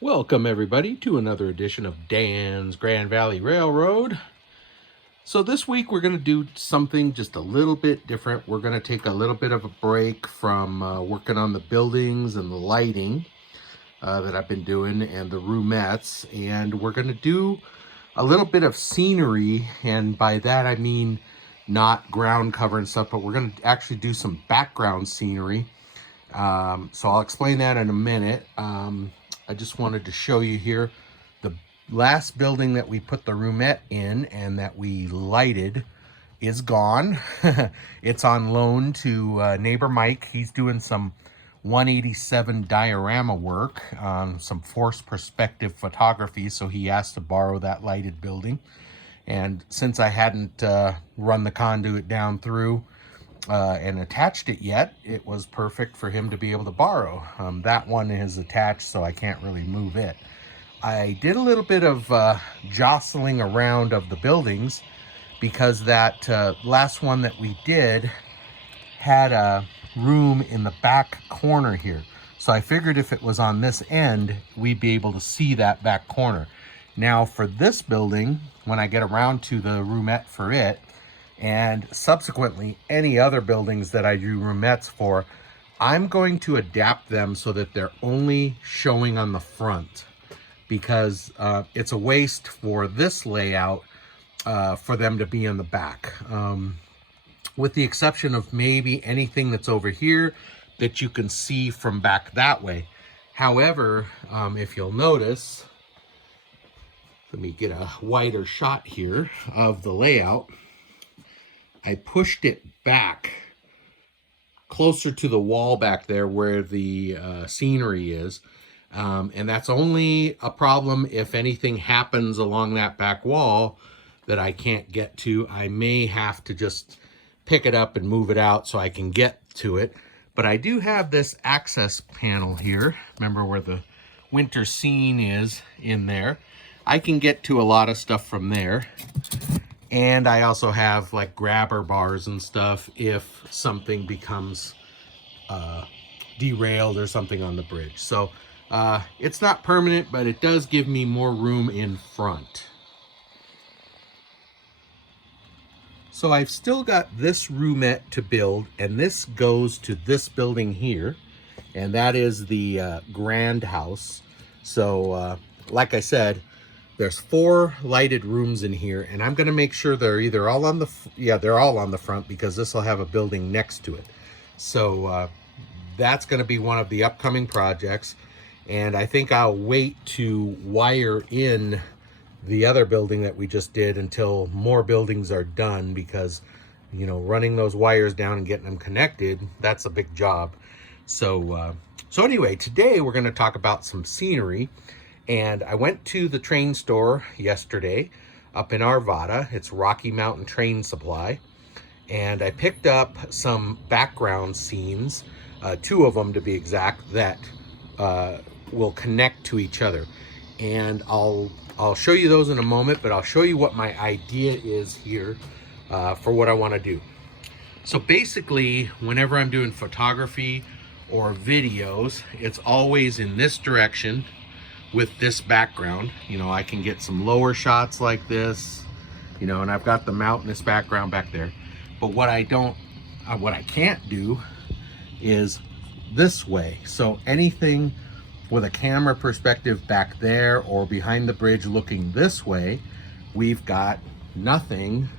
Welcome everybody to another edition of Dan's Grand Valley Railroad. So this week we're going to do something just a little bit different. We're going to take a little bit of a break from working on the buildings and the lighting that I've been doing and the roomettes, and we're going to do a little bit of scenery, and by that I mean not ground cover and stuff, but we're going to actually do some background scenery. So I'll explain that in a minute. I just wanted to show you here the last building that we put the roomette in and that we lighted is gone. It's on loan to neighbor Mike. He's doing some 187 diorama work, some forced perspective photography, so he asked to borrow that lighted building. And since I hadn't run the conduit down through and attached it yet, it was perfect for him to be able to borrow. That one is attached, so I can't really move it. I did a little bit of jostling around of the buildings because that last one that we did had a room in the back corner here. So I figured if it was on this end, we'd be able to see that back corner. Now for this building, when I get around to the roomette for it, and subsequently any other buildings that I do roomettes for, I'm going to adapt them so that they're only showing on the front, because it's a waste for this layout for them to be in the back, with the exception of maybe anything that's over here that you can see from back that way. However, if you'll notice, let me get a wider shot here of the layout. I pushed it back closer to the wall back there where the scenery is. And that's only a problem if anything happens along that back wall that I can't get to. I may have to just pick it up and move it out so I can get to it. But I do have this access panel here. Remember where the winter scene is in there. I can get to a lot of stuff from there. And I also have like grabber bars and stuff if something becomes derailed or something on the bridge. So it's not permanent, but it does give me more room in front. So I've still got this roomette to build, and this goes to this building here, and that is the grand house. So like I said, there's 4 lighted rooms in here, and I'm going to make sure they're either all on the, they're all on the front, because this will have a building next to it. So that's going to be one of the upcoming projects, and I think I'll wait to wire in the other building that we just did until more buildings are done, because, you know, running those wires down and getting them connected, that's a big job. So, so anyway, today we're going to talk about some scenery. And I went to the train store yesterday up in Arvada. It's Rocky Mountain Train Supply. And I picked up some background scenes, 2 of them to be exact, that will connect to each other. And I'll show you those in a moment, but I'll show you what my idea is here for what I want to do. So basically, whenever I'm doing photography or videos, it's always in this direction with this background. You know, I can get some lower shots like this, you know, and I've got the mountainous background back there. But what I can't do is this way. So anything with a camera perspective back there or behind the bridge looking this way, we've got nothing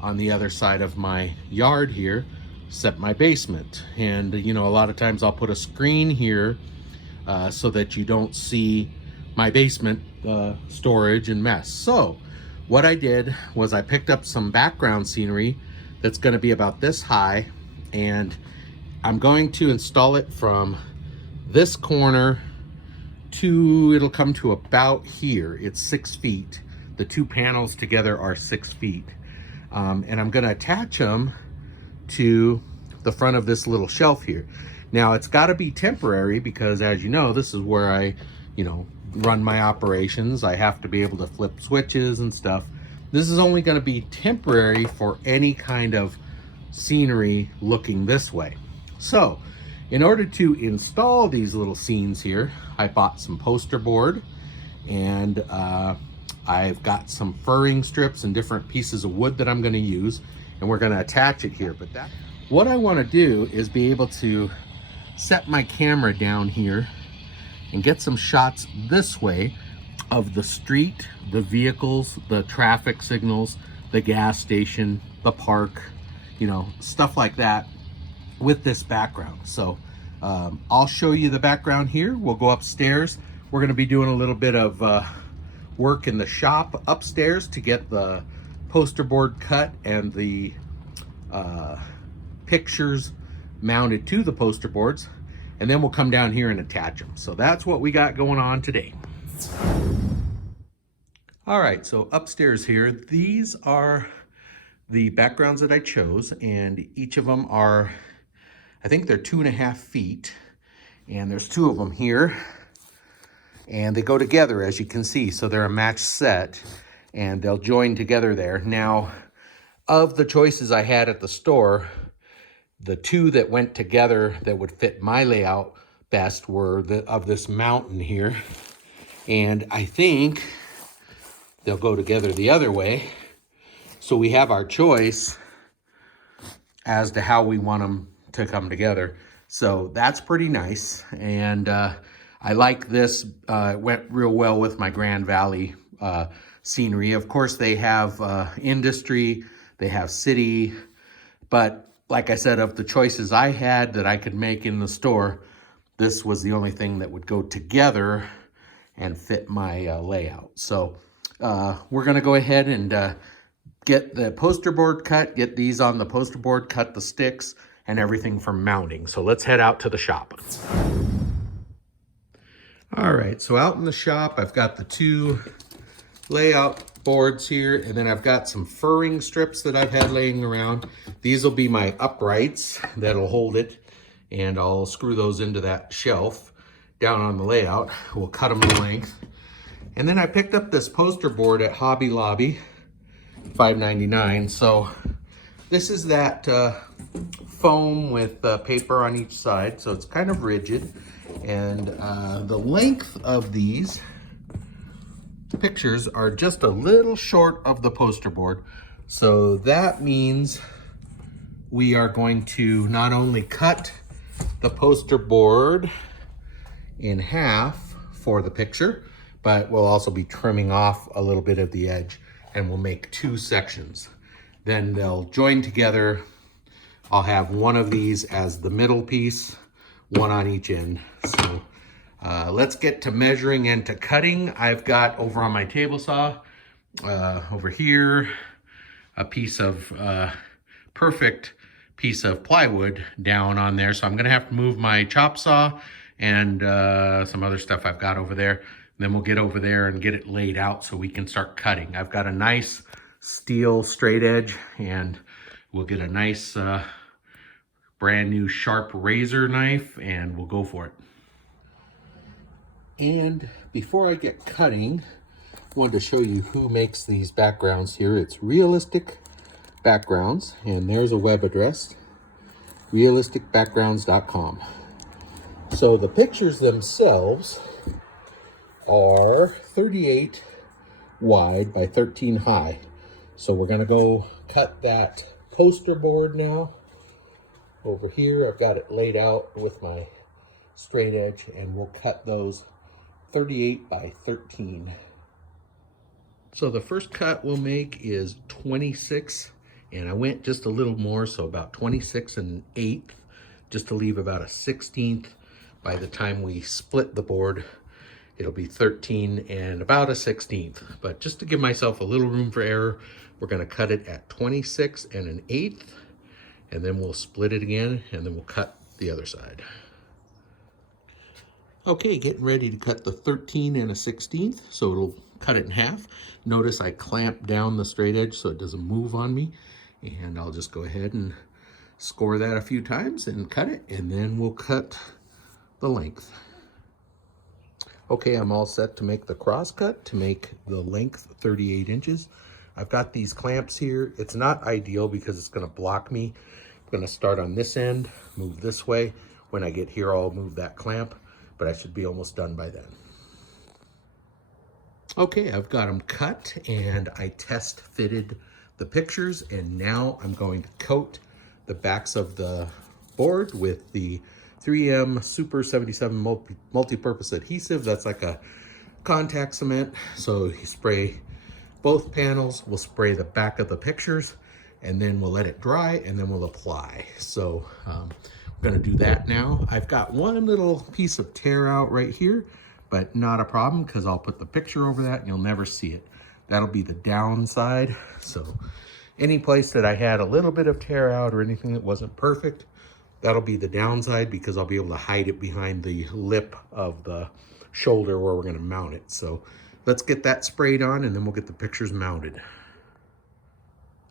on the other side of my yard here except my basement. And, you know, a lot of times I'll put a screen here so that you don't see my basement storage and mess. So what I did was I picked up some background scenery that's going to be about this high, and I'm going to install it from this corner to, it'll come to about here. It's 6 feet. The 2 panels together are 6 feet. And I'm going to attach them to the front of this little shelf here. Now it's got to be temporary, because as you know, this is where I, you know, run my operations. I have to be able to flip switches and stuff. This is only going to be temporary for any kind of scenery looking this way. So In order to install these little scenes here, I bought some poster board, and I've got some furring strips and different pieces of wood that I'm going to use, and we're going to attach it here. But what I want to do is be able to set my camera down here and get some shots this way of the street, the vehicles, the traffic signals, the gas station, the park, you know, stuff like that with this background. So I'll show you the background here. We'll go upstairs. We're going to be doing a little bit of work in the shop upstairs to get the poster board cut and the pictures mounted to the poster boards, and then we'll come down here and attach them. So that's what we got going on today. All right, so upstairs here, these are the backgrounds that I chose, and each of them are, I think they're 2.5 feet, and there's 2 of them here, and they go together, as you can see, so they're a matched set, and they'll join together there. Now, of the choices I had at the store, the 2 that went together that would fit my layout best were of this mountain here, and I think they'll go together the other way. So we have our choice as to how we want them to come together. So that's pretty nice. And I like this. It went real well with my Grand Valley scenery. Of course, they have industry, they have city, but like I said, of the choices I had that I could make in the store, this was the only thing that would go together and fit my layout. So we're gonna go ahead and get the poster board cut, get these on the poster board, cut the sticks and everything for mounting. So let's head out to the shop. All right, so out in the shop, I've got the 2 layout boards here, and then I've got some furring strips that I've had laying around. These will be my uprights that'll hold it, and I'll screw those into that shelf down on the layout. We'll cut them to length. And then I picked up this poster board at Hobby Lobby, $5.99. So this is that foam with paper on each side, so it's kind of rigid. And the length of these pictures are just a little short of the poster board. So that means we are going to not only cut the poster board in half for the picture, but we'll also be trimming off a little bit of the edge, and we'll make 2 sections. Then they'll join together. I'll have one of these as the middle piece, one on each end. So let's get to measuring and to cutting. I've got over on my table saw, over here, a piece of perfect piece of plywood down on there. So I'm gonna have to move my chop saw and some other stuff I've got over there. Then we'll get over there and get it laid out so we can start cutting. I've got a nice steel straight edge, and we'll get a nice brand new sharp razor knife, and we'll go for it. And before I get cutting, I wanted to show you who makes these backgrounds here. It's Realistic Backgrounds, and there's a web address, realisticbackgrounds.com. So the pictures themselves are 38 wide by 13 high. So we're gonna go cut that poster board now. Over here, I've got it laid out with my straight edge, and we'll cut those 38 by 13. So the first cut we'll make is 26, and I went just a little more, so about 26 1/8, just to leave about a 16th. By the time we split the board, it'll be 13 and about a 16th. But just to give myself a little room for error, we're gonna cut it at 26 1/8, and then we'll split it again, and then we'll cut the other side. Okay, getting ready to cut the 13 1/16, so it'll cut it in half. Notice I clamp down the straight edge so it doesn't move on me, and I'll just go ahead and score that a few times and cut it, and then we'll cut the length. Okay, I'm all set to make the cross cut to make the length 38 inches. I've got these clamps here. It's not ideal because it's gonna block me. I'm gonna start on this end, move this way. when I get here, I'll move that clamp, but I should be almost done by then. Okay, I've got them cut and I test fitted the pictures, and now I'm going to coat the backs of the board with the 3M Super 77 multi-purpose adhesive. That's like a contact cement. So you spray both panels, we'll spray the back of the pictures, and then we'll let it dry, and then we'll apply. So I'm gonna do that now. I've got one little piece of tear out right here, but not a problem because I'll put the picture over that and you'll never see it. That'll be the downside. So any place that I had a little bit of tear out or anything that wasn't perfect, that'll be the downside, because I'll be able to hide it behind the lip of the shoulder where we're going to mount it. So let's get that sprayed on and then we'll get the pictures mounted.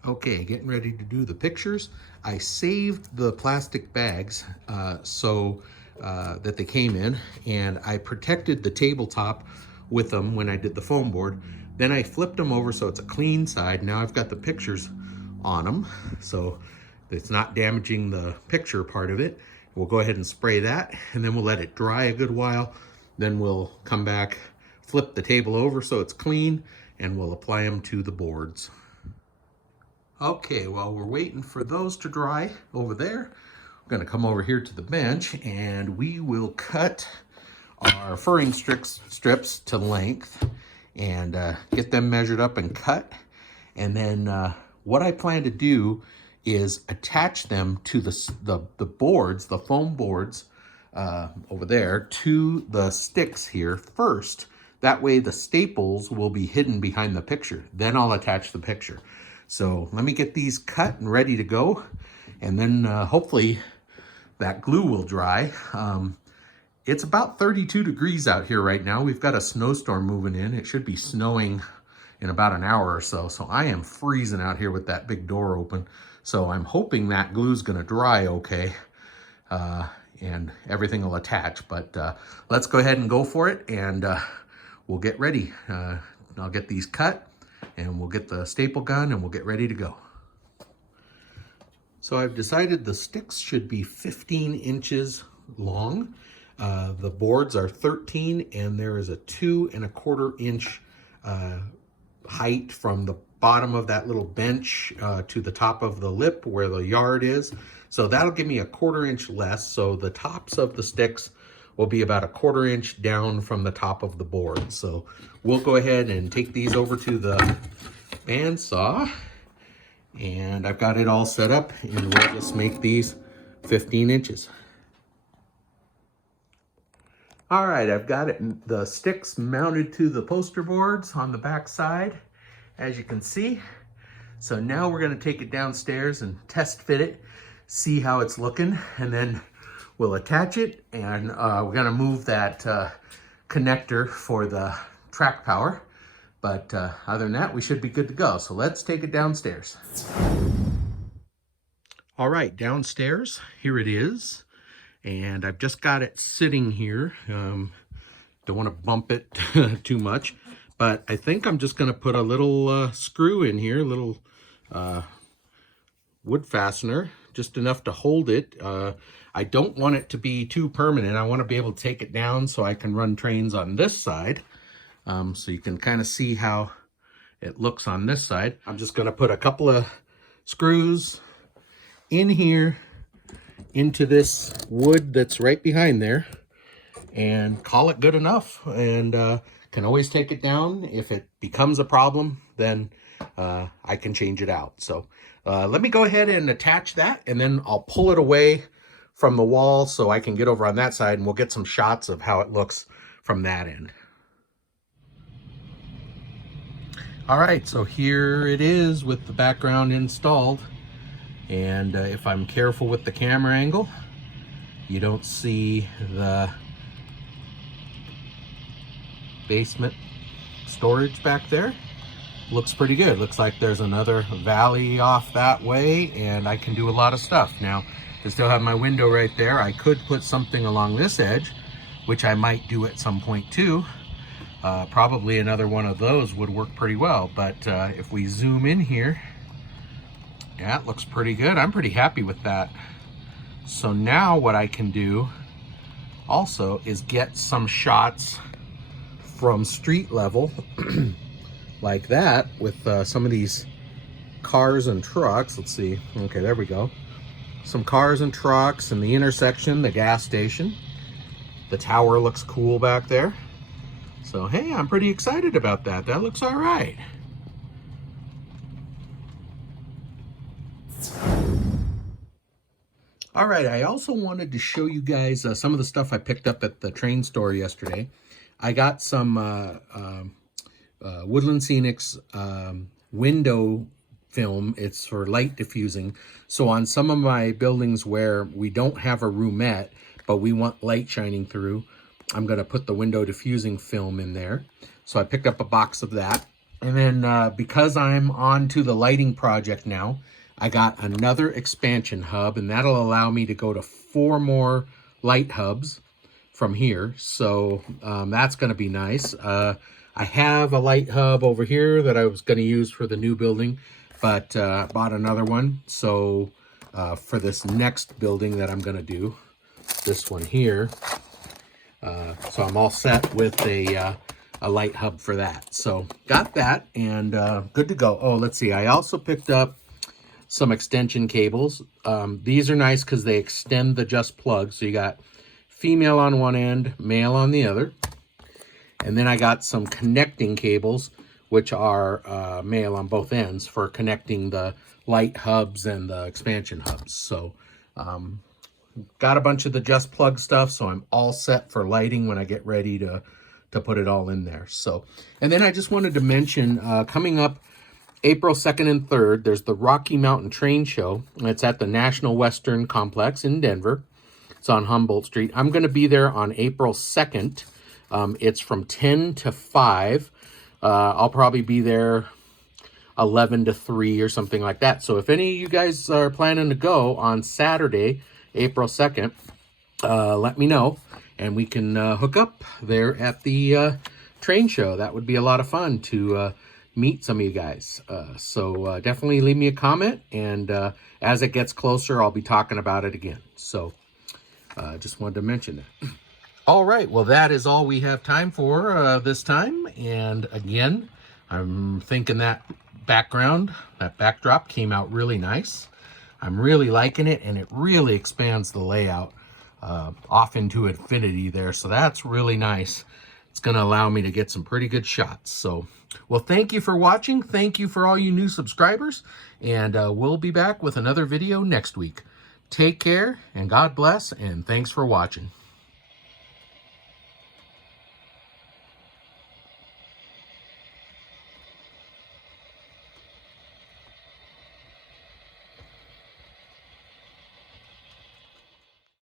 Okay, getting ready to do the pictures. I saved the plastic bags that they came in, and I protected the tabletop with them when I did the foam board. Then I flipped them over so it's a clean side. Now I've got the pictures on them, so it's not damaging the picture part of it. We'll go ahead and spray that, and then we'll let it dry a good while. Then we'll come back, flip the table over so it's clean, and we'll apply them to the boards. Okay, while we're waiting for those to dry over there, we're gonna come over here to the bench and we will cut our furring strips to length and get them measured up and cut. And then what I plan to do is attach them to the boards, the foam boards over there, to the sticks here first. That way the staples will be hidden behind the picture. Then I'll attach the picture. So let me get these cut and ready to go. And then hopefully that glue will dry. It's about 32 degrees out here right now. We've got a snowstorm moving in. It should be snowing in about an hour or so. So I am freezing out here with that big door open. So I'm hoping that glue's gonna dry okay, and everything will attach. But let's go ahead and go for it, and we'll get ready. I'll get these cut, and we'll get the staple gun, and we'll get ready to go. So I've decided the sticks should be 15 inches long. The boards are 13, and there is a 2 1/4 inch height from the bottom of that little bench to the top of the lip where the yard is. So that'll give me a 1/4 inch less. So the tops of the sticks will be about a 1/4 inch down from the top of the board. So we'll go ahead and take these over to the bandsaw, and I've got it all set up, and we'll just make these 15 inches. All right, I've got it, the sticks mounted to the poster boards on the back side, as you can see. So now we're gonna take it downstairs and test fit it, see how it's looking, and then we'll attach it, and we're gonna move that connector for the track power. But other than that, we should be good to go. So let's take it downstairs. All right, downstairs, here it is. And I've just got it sitting here. Don't want to bump it too much, but I think I'm just going to put a little screw in here, a little wood fastener, just enough to hold it. I don't want it to be too permanent. I want to be able to take it down so I can run trains on this side. So you can kind of see how it looks on this side. I'm just going to put a couple of screws in here into this wood that's right behind there and call it good enough, and can always take it down. If it becomes a problem, then I can change it out. So let me go ahead and attach that, and then I'll pull it away from the wall so I can get over on that side, and we'll get some shots of how it looks from that end. All right, so here it is with the background installed. And if I'm careful with the camera angle, you don't see the basement storage back there. Looks pretty good. Looks like there's another valley off that way, and I can do a lot of stuff. Now, I still have my window right there. I could put something along this edge, which I might do at some point too. Probably another one of those would work pretty well. But if we zoom in here, yeah, it looks pretty good. I'm pretty happy with that So now what I can do also is get some shots from street level like that with some of these cars and trucks. Let's see. Okay, there we go. Some cars and trucks and the intersection, the gas station. The tower looks cool back there. So hey, I'm pretty excited about that. That looks all right. All right, I also wanted to show you guys some of the stuff I picked up at the train store yesterday. I got some Woodland Scenics window film. It's for light diffusing. So on some of my buildings where we don't have a roomette, but we want light shining through, I'm going to put the window diffusing film in there. So I picked up a box of that. And then because I'm on to the lighting project now, I got another expansion hub, and that'll allow me to go to 4 more light hubs from here. So that's going to be nice. I have a light hub over here that I was going to use for the new building, but bought another one. So for this next building that I'm going to do, this one here, so I'm all set with a light hub for that. So got that and good to go. Oh, let's see. I also picked up some extension cables. These are nice because they extend the Just Plug. So you got female on one end, male on the other. And then I got some connecting cables, which are male on both ends for connecting the light hubs and the expansion hubs. So got a bunch of the Just Plug stuff, so I'm all set for lighting when I get ready to put it all in there. So, and then I just wanted to mention, coming up April 2nd and 3rd, there's the Rocky Mountain Train Show. It's at the National Western Complex in Denver. It's on Humboldt Street. I'm going to be there on April 2nd. It's from 10 to 5. I'll probably be there 11 to 3 or something like that. So if any of you guys are planning to go on Saturday, April 2nd, let me know, and we can hook up there at the train show. That would be a lot of fun to meet some of you guys. So definitely leave me a comment, and as it gets closer, I'll be talking about it again. So just wanted to mention that. All right, well, that is all we have time for this time. And again, I'm thinking that backdrop came out really nice. I'm really liking it, and it really expands the layout off into infinity there. So that's really nice. It's going to allow me to get some pretty good shots. So, well, thank you for watching. Thank you for all you new subscribers. And we'll be back with another video next week. Take care, and God bless, and thanks for watching.